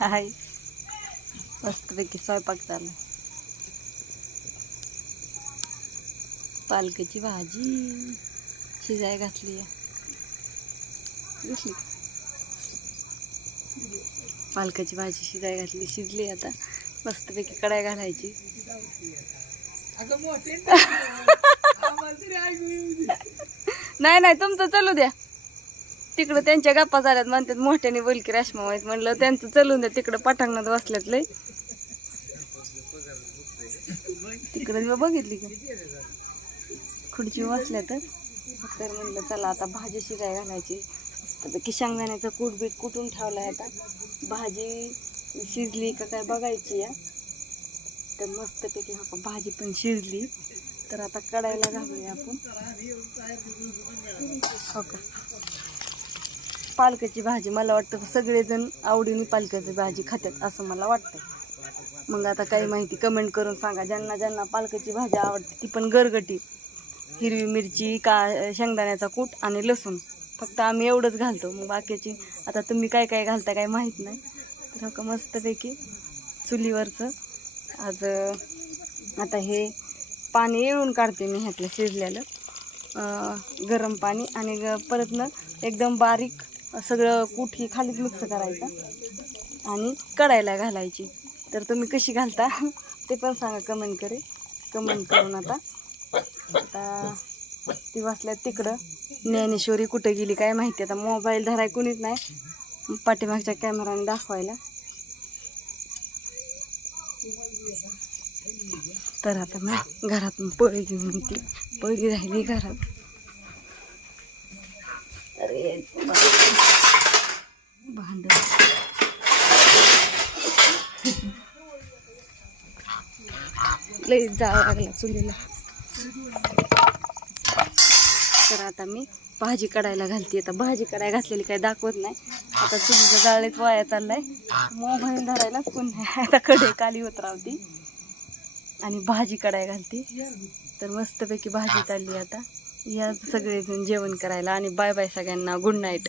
हाय मस्तपैकी स्वयंपाक चालू पालकाची भाजी शिजाय घातली आहे. पालकाची भाजी शिजाय घातली शिजली आता मस्तपैकी कडाई घालायची नाही नाही तुमचं चालू द्या तिकडं त्यांच्या गप्पा झाल्यात म्हणतात मोठ्याने बोलकी रेशमा वाईस म्हणलं त्यांचं चलून द्या तिकडं पटांगणात बसल्यात लय. तिकडं बघितली का? खुर्ची बसल्या तर. तर म्हणलं चला आता भाजी शिजाय घालायची. आता किशांगदाण्याचं कूट बीट कुटून आहे आता? भाजी शिजली का काय बघायची या. तर मस्तपैकी हा भाजी पण शिजली. तर आता कढायला घालूया आपण. हो का? पालकाची भाजी मला वाटतं सगळेजण आवडीने पालकाची भाजी खातात असं मला वाटतं मग आता काही माहिती कमेंट करून सांगा. ज्यांना ज्यांना पालकाची भाजी आवडते ती पण गरगटी हिरवी मिरची का शेंगदाण्याचा कूट आणि लसूण. फक्त आम्ही एवढंच घालतो. मग बाकीची आता तुम्ही काय काय घालता काय माहीत नाही. तर हो का मस्तपैकी चुलीवरचं आज आता हे पाणी येळून काढते मी ह्यातलं शिजलेलं. गरम पाणी आणि ग परत ना एकदम बारीक सगळं कूट खालीच मिक्स करायचं आणि कढायला घालायची. तर तुम्ही कशी घालता ते पण सांगा कमेंट करे. कमेंट करून आता. आता ती वाचल्या तिकडं. ज्ञानेश्वरी कुठं गेली काय माहिती आता. मोबाईल धराय कुणीच नाही. पाठीमागच्या कॅमेराने दाखवायला. तर आता मी घरात पळी घेऊन ती पळी राहिली घरात. लई जावं लागला चुलीला. तर आता मी भाजी कडायला घालते. आता भाजी कडाय घातलेली काही दाखवत नाही. आता चुलीचं जाळीत वाया चाललाय. मोबाईल धरायला पुन्हा आता कडे काली होत राहती. आणि भाजी कडाय घालते. तर मस्तपैकी भाजी चालली आता. या सगळेजण जेवण करायला आणि बाय बाय सगळ्यांना. Good night